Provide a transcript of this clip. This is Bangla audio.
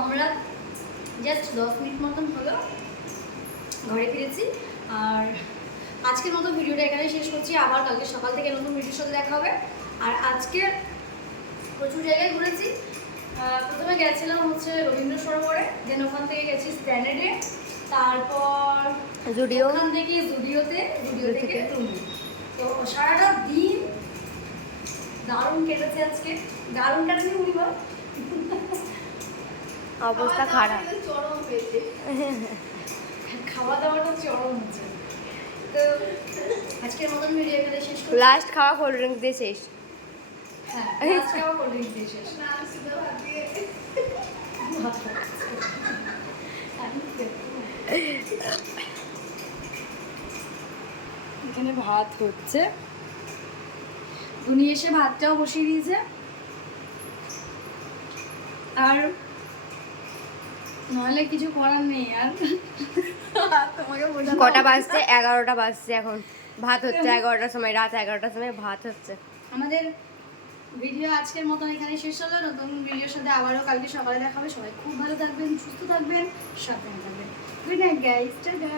আমরা জাস্ট 10 মিনিট মতন হলো ঘরে ফিরেছি। আর আজকের মতো ভিডিওটা এখানে শেষ করছি। আবার কালকে সকাল থেকে নতুন ভিডিওর সাথে দেখা হবে। আর আজকে প্রচুর জায়গায় ঘুরেছি। প্রথমে গেছিলাম হচ্ছে রবীন্দ্র সরোবরে, দেন ওখান থেকে গেছি স্ট্যান্ডার্ডে, তারপর জুডিও, ওখান থেকে জুডিও থেকে রুমে। তো সারাটা দিন দারুণ কেটেছে আজকে। দারুণ কাটেছে বুঝবো, অবস্থা খারাপ। চরম পেয়েছে। খাওয়া দাওয়াটা চরম হচ্ছে। তো আজকের মতন ভিডিও এখানে শেষ করছি। লাস্ট খাওয়া কোল্ড ড্রিঙ্কস দিয়ে শেষ। হ্যাঁ, লাস্ট খাওয়া কোল্ড ড্রিঙ্ক দিয়ে শেষ। না শুধু ভাত দিয়ে এখানে ভাত হচ্ছে, উনি এসে ভাতটাও বসিয়ে দিয়েছে। আর নাহলে কিছু করার নেই আর। তোমাকে বোঝাতে কটা বাজছে? 11টা বাজছে এখন। ভাত হচ্ছে 11টার সময়, রাত 11টার সময় ভাত হচ্ছে। আমাদের ভিডিও আজকের মতন এখানে শেষ হলো। নতুন ভিডিওর সাথে আবারও কালকে সকালে দেখা হবে। সবাই খুব ভালো থাকবেন, সুস্থ থাকবেন, সাবধানে থাকবেন। Good night guys, tata.